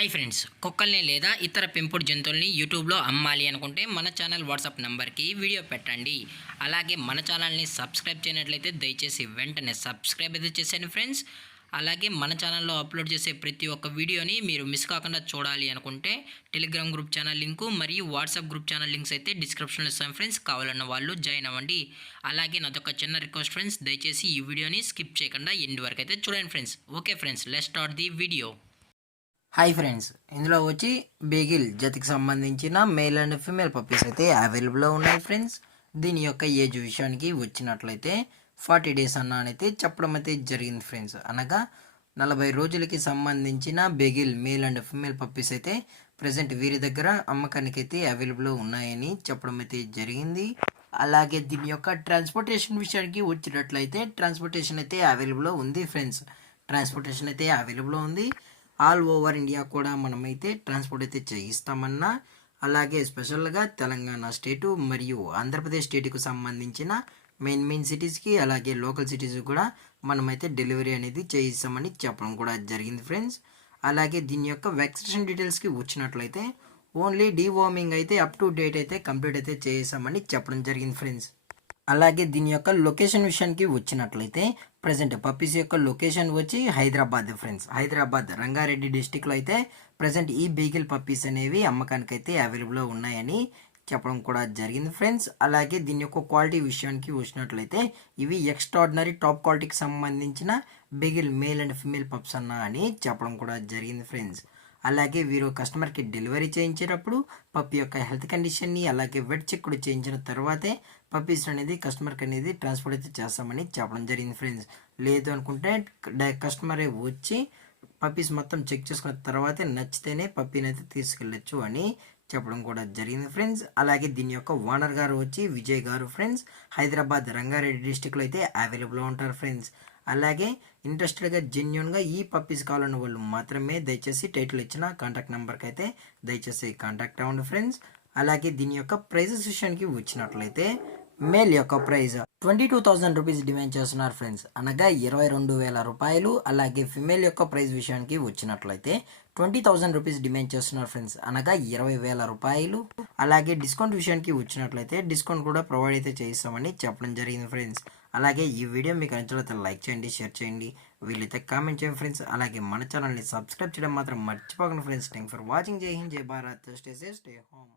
Hi friends, కుక్కల్ని లేదా ఇతర పెంపుడు జంతువుల్ని యూట్యూబ్లో అమ్మాలి అనుకుంటే మన ఛానల్ వాట్సాప్ నెంబర్కి వీడియో పెట్టండి. అలాగే మన ఛానల్ని సబ్స్క్రైబ్ చేయనట్లయితే దయచేసి వెంటనే సబ్స్క్రైబ్ అయితే చేసేయండి ఫ్రెండ్స్. అలాగే మన ఛానల్లో అప్లోడ్ చేసే ప్రతి ఒక్క వీడియోని మీరు మిస్ కాకుండా చూడాలి అనుకుంటే టెలిగ్రామ్ గ్రూప్ ఛానల్ లింకు మరియు వాట్సాప్ గ్రూప్ ఛానల్ లింక్స్ అయితే డిస్క్రిప్షన్లో ఇస్తాను ఫ్రెండ్స్. కావాలన్న వాళ్ళు జాయిన్ అవ్వండి. అలాగే నాదొక చిన్న రిక్వెస్ట్ ఫ్రెండ్స్, దయచేసి ఈ వీడియోని స్కిప్ చేయకుండా ఎండ్ వరకు అయితే చూడండి friends. Okay friends, let's start the video. Hi friends, ఇందులో వచ్చి బేగిల్ జతికి సంబంధించిన మేల్ అండ్ ఫీమేల్ పప్పీస్ అయితే అవైలబుల్లో ఉన్నాయి ఫ్రెండ్స్. దీని యొక్క ఏజ్ విషయానికి వచ్చినట్లయితే 40 డేస్ అయితే చెప్పడం అయితే జరిగింది ఫ్రెండ్స్. అనగా 40 రోజులకి సంబంధించిన బేగిల్ మేల్ అండ్ ఫీమేల్ పప్పీస్ అయితే ప్రజెంట్ వీరి దగ్గర అమ్మకానికి అయితే అవైలబుల్లో ఉన్నాయని చెప్పడం అయితే జరిగింది. అలాగే దీని యొక్క ట్రాన్స్పోర్టేషన్ విషయానికి వచ్చినట్లయితే ట్రాన్స్పోర్టేషన్ అయితే అవైలబుల్లో ఉంది ఫ్రెండ్స్. ట్రాన్స్పోర్టేషన్ అయితే అవైలబుల్లో ఉంది. ఆల్ ఓవర్ ఇండియా కూడా మనమైతే ట్రాన్స్పోర్ట్ అయితే చేయిస్తామన్నా, అలాగే స్పెషల్గా తెలంగాణ స్టేటు మరియు ఆంధ్రప్రదేశ్ స్టేట్కు సంబంధించిన మెయిన్ సిటీస్కి అలాగే లోకల్ సిటీస్కి కూడా మనమైతే డెలివరీ అనేది చేయిస్తామని చెప్పడం కూడా జరిగింది ఫ్రెండ్స్. అలాగే దీని యొక్క వ్యాక్సినేషన్ డీటెయిల్స్కి వచ్చినట్లయితే ఓన్లీ డీవార్మింగ్ అయితే అప్ టు డేట్ అయితే కంప్లీట్ అయితే చేయిస్తామని చెప్పడం జరిగింది ఫ్రెండ్స్. అలాగే దీని యొక్క లొకేషన్ విషయానికి వచ్చినట్లయితే ప్రజెంట్ పప్పీస్ యొక్క లొకేషన్ వచ్చి హైదరాబాద్ ఫ్రెండ్స్. హైదరాబాద్ రంగారెడ్డి డిస్టిక్లో అయితే ప్రజెంట్ ఈ బీగిల్ పప్పీస్ అనేవి అమ్మకానికి అయితే అవైలబుల్లో ఉన్నాయని చెప్పడం కూడా జరిగింది ఫ్రెండ్స్. అలాగే దీని యొక్క క్వాలిటీ విషయానికి వచ్చినట్లయితే ఇవి ఎక్స్ట్రాడినరీ టాప్ క్వాలిటీకి సంబంధించిన beagle male and female pups అని చెప్పడం కూడా జరిగింది ఫ్రెండ్స్. అలాగే వీరు కస్టమర్కి డెలివరీ చేయించేటప్పుడు పప్పి యొక్క హెల్త్ కండిషన్ని అలాగే వెట్ చెక్ కూడా చేయించిన తర్వాతే పప్పీస్ అనేది కస్టమర్కి అనేది ట్రాన్స్పోర్ట్ అయితే చేస్తామని చెప్పడం జరిగింది ఫ్రెండ్స్. లేదు అనుకుంటే కస్టమరే వచ్చి పప్పీస్ మొత్తం చెక్ చేసుకున్న తర్వాతే నచ్చితేనే పప్పీని అయితే తీసుకెళ్ళచ్చు అని చెప్పడం కూడా జరిగింది ఫ్రెండ్స్. అలాగే దీని యొక్క ఓనర్ గారు వచ్చి విజయ్ గారు ఫ్రెండ్స్. హైదరాబాద్ రంగారెడ్డి డిస్టిక్లో అయితే అవైలబుల్లో ఉంటారు ఫ్రెండ్స్. అలాగే ఇంట్రెస్టెడ్గా జెన్యున్గా ఈ పప్పీస్ కావాలన్న వాళ్ళు మాత్రమే దయచేసి టైటిల్ ఇచ్చిన కాంటాక్ట్ నెంబర్కి అయితే దయచేసి కాంటాక్ట్ అవ్వండి ఫ్రెండ్స్. అలాగే దీని యొక్క ప్రైజెస్ విషయానికి వచ్చినట్లయితే మేల్ యొక్క ప్రైజ్ 22,000 రూపీస్ డిమాండ్ చేస్తున్నారు ఫ్రెండ్స్, అనగా 22,000 రూపాయలు. అలాగే ఫిమేల్ యొక్క ప్రైజ్ విషయానికి వచ్చినట్లయితే 20,000 రూపీస్ డిమాండ్ చేస్తున్నారు ఫ్రెండ్స్, అనగా 20,000 రూపాయలు. అలాగే డిస్కౌంట్ విషయానికి వచ్చినట్లయితే డిస్కౌంట్ కూడా ప్రొవైడ్ అయితే చేయిస్తామని చెప్పడం జరిగింది ఫ్రెండ్స్. అలాగే ఈ వీడియో మీకు నచ్చినట్లయితే లైక్ చేయండి, షేర్ చేయండి, వీళ్ళైతే కామెంట్ చేయండి ఫ్రెండ్స్. అలాగే మన ఛానల్ని సబ్స్క్రైబ్ చేయడం మాత్రం మర్చిపోకండి ఫ్రెండ్స్. Thank for watching. జై హింద్, జై Bharat, stay safe, stay home.